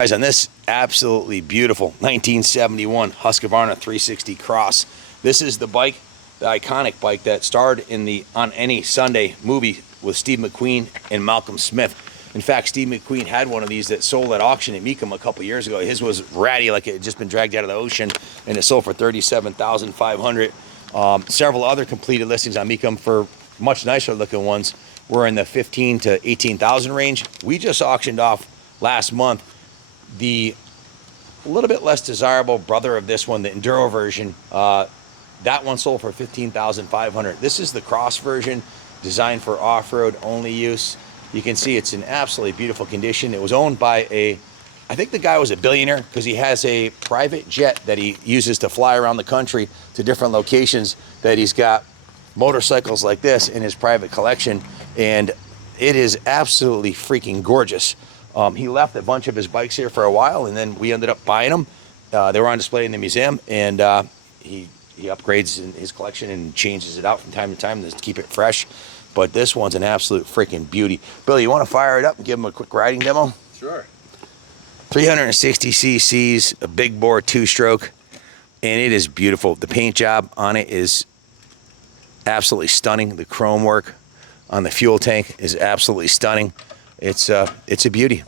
Guys, on this absolutely beautiful 1971 Husqvarna 360 Cross. This is the bike, the iconic bike that starred in the On Any Sunday movie with Steve Mcqueen and Malcolm Smith. In fact, Steve Mcqueen had one of these that sold at auction at Mcqueen a couple years ago. His was ratty, like it had just been dragged out of the ocean, and it sold for $37,500. Several other completed listings on Mcqueen for much nicer looking ones were in the $15,000 to $18,000 range. We just auctioned off last month the a little bit less desirable brother of this one, the Enduro version. That one sold for $15,500. This is the Cross version, designed for off-road only use. You can see it's in absolutely beautiful condition. It was owned by I think the guy was a billionaire, because he has a private jet that he uses to fly around the country to different locations, that he's got motorcycles like this in his private collection, and it is absolutely freaking gorgeous. He left a bunch of his bikes here for a while, and then we ended up buying them. They were on display in the museum, and he upgrades in his collection and changes it out from time to time to keep it fresh. But this one's an absolute freaking beauty. Billy, you want to fire it up and give him a quick riding demo? Sure. 360 cc's, a big bore two-stroke, and it is beautiful. The paint job on it is absolutely stunning. The chrome work on the fuel tank is absolutely stunning. It's a beauty.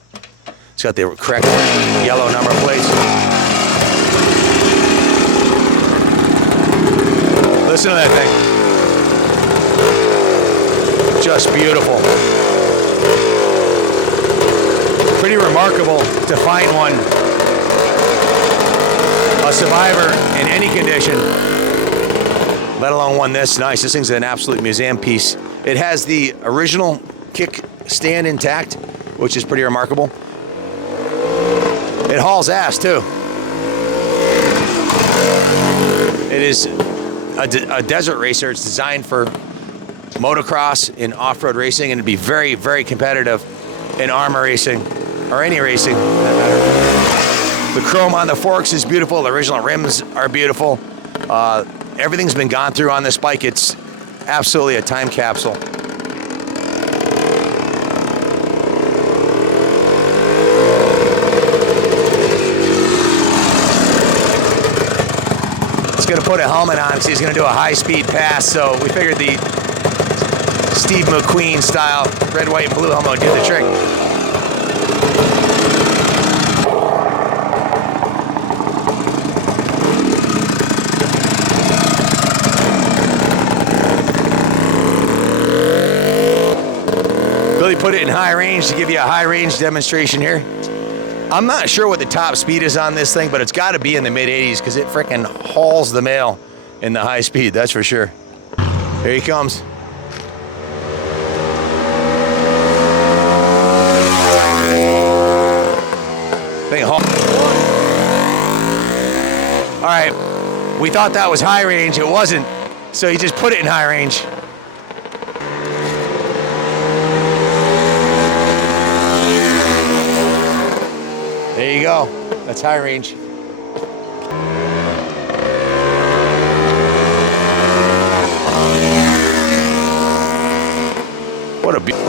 It's got the correct yellow number plates. Listen to that thing. Just beautiful. Pretty remarkable to find one, a survivor in any condition, let alone one this nice. This thing's an absolute museum piece. It has the original kick stand intact, which is pretty remarkable. It hauls ass too. It is a desert racer. It's designed for motocross and off-road racing, and it'd be very, very competitive in armor racing or any racing. The chrome on the forks is beautiful. The original rims are beautiful. Everything's been gone through on this bike. It's absolutely a time capsule. Going to put a helmet on because he's going to do a high-speed pass, so we figured the Steve McQueen style red, white, and blue helmet would do the trick. Billy put it in high range to give you a high-range demonstration here. I'm not sure what the top speed is on this thing, but it's got to be in the mid-80s, because it frickin' hauls the mail in the high speed, that's for sure. Here he comes. Thing all right, we thought that was high range. It wasn't, so he just put it in high range. There you go. That's high range. What a beautiful.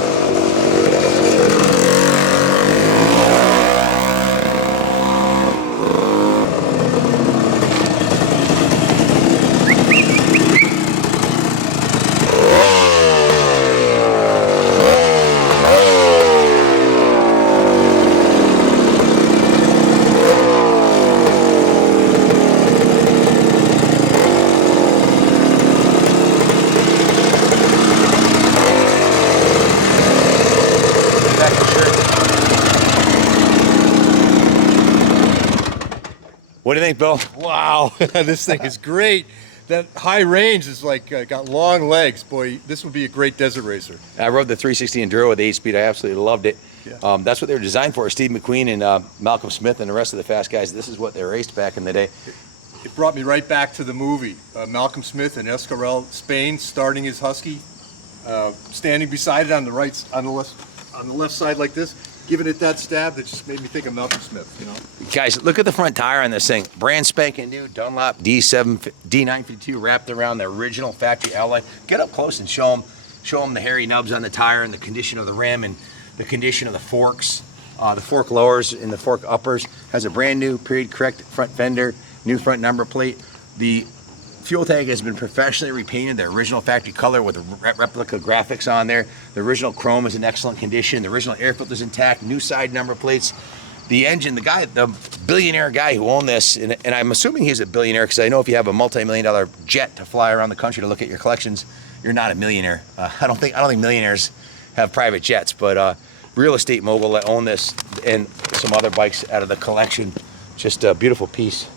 What do you think, Bill? Wow, this thing is great. That high range is like got long legs. Boy, this would be a great desert racer. I rode the 360 Enduro with 8-speed. I absolutely loved it. Yeah. That's what they were designed for. Steve McQueen and Malcolm Smith and the rest of the fast guys. This is what they raced back in the day. It brought me right back to the movie. Malcolm Smith in Estoril, Spain, starting his Husky, standing beside it on the left side like this, giving it that stab that just made me think of Malcolm Smith, you know? Guys, look at the front tire on this thing. Brand spanking new Dunlop D952 wrapped around the original factory alloy. Get up close and show them the hairy nubs on the tire and the condition of the rim and the condition of the forks. The fork lowers and the fork uppers. Has a brand new period correct front fender, new front number plate. The fuel tank has been professionally repainted, the original factory color with replica graphics on there. The original chrome is in excellent condition. The original air filter is intact, new side number plates. The engine, the billionaire guy who owned this, and I'm assuming he's a billionaire because I know if you have a multi-million-dollar jet to fly around the country to look at your collections, you're not a millionaire. I don't think millionaires have private jets, but real estate mogul that owned this and some other bikes out of the collection. Just a beautiful piece.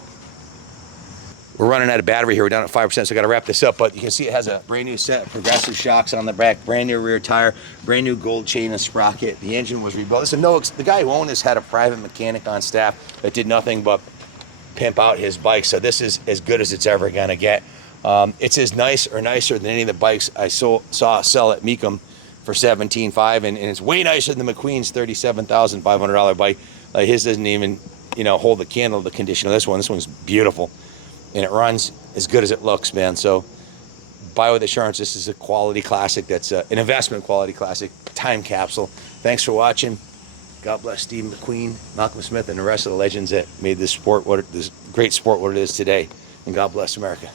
We're running out of battery here. We're down at 5%, so I got to wrap this up. But you can see it has a brand new set of progressive shocks on the back, brand new rear tire, brand new gold chain and sprocket. The engine was rebuilt. Listen, the guy who owned this had a private mechanic on staff that did nothing but pimp out his bike. So this is as good as it's ever gonna get. It's as nice or nicer than any of the bikes I saw sell at Mecum for $17,500, and it's way nicer than Mcqueen's $37,500 bike. His doesn't even, hold the candle to the condition of this one. This one's beautiful. And it runs as good as it looks, man. So buy with assurance. This is a quality classic. That's an investment quality classic, time capsule. Thanks for watching. God bless Steve Mcqueen, Malcolm Smith, and the rest of the legends that made this great sport what it is today. And God bless America.